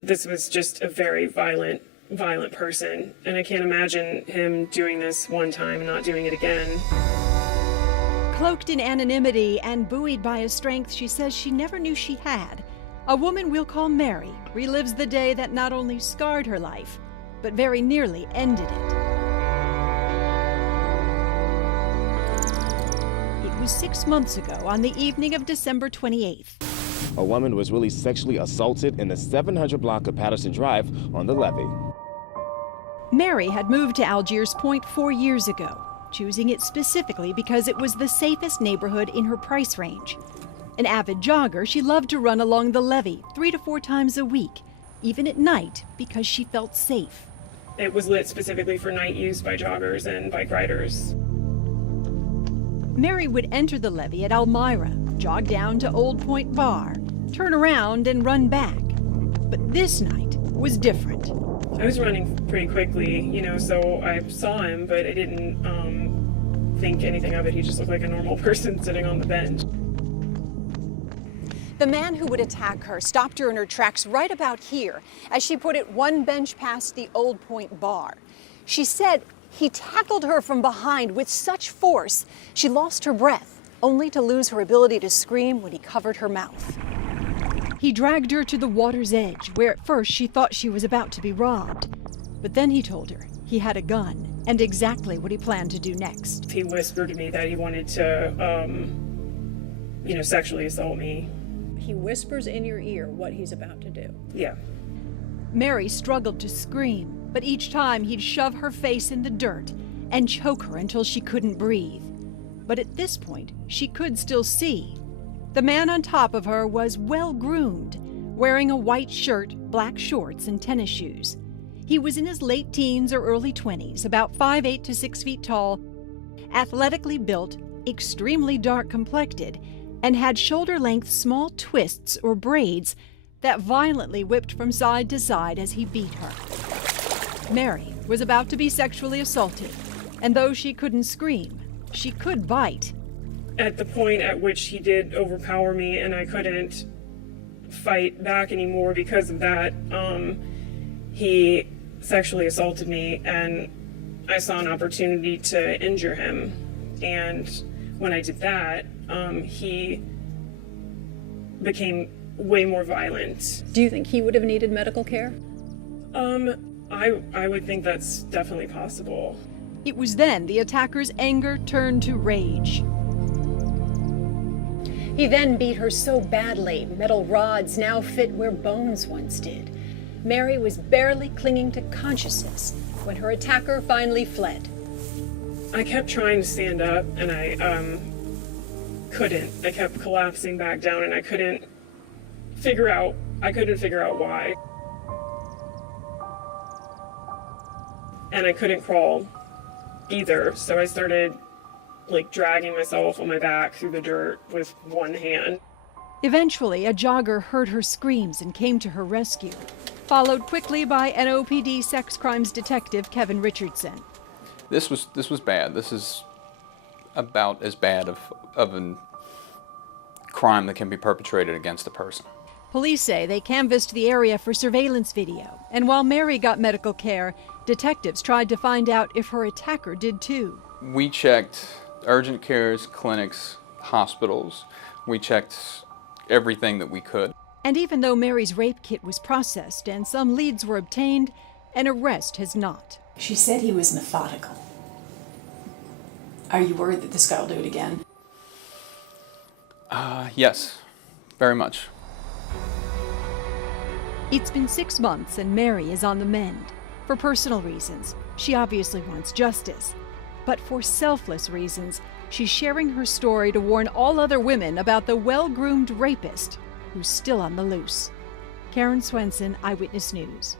This was just a very violent person, and I can't imagine him doing this one time and not doing it again. Cloaked in anonymity and buoyed by a strength she says she never knew she had, a woman we'll call Mary relives the day that not only scarred her life, but very nearly ended it. It was 6 months ago on the evening of December 28th. A woman was really sexually assaulted in the 700 block of Patterson Drive on the Levee. Mary had moved to Algiers Point 4 years ago, choosing it specifically because it was the safest neighborhood in her price range. An avid jogger, she loved to run along the levee 3 to 4 times a week, even at night, because she felt safe. It was lit specifically for night use by joggers and bike riders. Mary would enter the levee at Elmira, jog down to Old Point Bar, turn around and run back. But this night was different. I was running pretty quickly, so I saw him, but I didn't think anything of it. He just looked like a normal person sitting on the bench. The man who would attack her stopped her in her tracks right about here, as she put it, one bench past the Old Point Bar. She said he tackled her from behind with such force, she lost her breath, only to lose her ability to scream when he covered her mouth. He dragged her to the water's edge, where at first she thought she was about to be robbed. But then he told her he had a gun and exactly what he planned to do next. He whispered to me that he wanted to, sexually assault me. He whispers in your ear what he's about to do. Yeah. Mary struggled to scream, but each time he'd shove her face in the dirt and choke her until she couldn't breathe. But at this point, she could still see. The man on top of her was well-groomed, wearing a white shirt, black shorts, and tennis shoes. He was in his late teens or early 20s, about 5'8" to 6 feet tall, athletically built, extremely dark-complected, and had shoulder-length small twists or braids that violently whipped from side to side as he beat her. Mary was about to be sexually assaulted, and though she couldn't scream, she could bite. At the point at which he did overpower me and I couldn't fight back anymore because of that, he sexually assaulted me, and I saw an opportunity to injure him. And when I did that, he became way more violent. Do you think he would have needed medical care? I would think that's definitely possible. It was then the attacker's anger turned to rage. He then beat her so badly, metal rods now fit where bones once did. Mary was barely clinging to consciousness when her attacker finally fled. I kept trying to stand up, and I couldn't. I kept collapsing back down, and I couldn't figure out why. And I couldn't crawl either, so I started dragging myself on my back through the dirt with one hand. Eventually, a jogger heard her screams and came to her rescue, followed quickly by NOPD sex crimes detective Kevin Richardson. This was bad. This is about as bad of a crime that can be perpetrated against a person. Police say they canvassed the area for surveillance video, and while Mary got medical care, detectives tried to find out if her attacker did too. We checked urgent cares, clinics, hospitals. We checked everything that we could. And even though Mary's rape kit was processed and some leads were obtained, an arrest has not. She said he was methodical. Are you worried that this guy will do it again? Yes, very much. It's been 6 months and Mary is on the mend. For personal reasons, she obviously wants justice. But for selfless reasons, she's sharing her story to warn all other women about the well-groomed rapist who's still on the loose. Karen Swenson, Eyewitness News.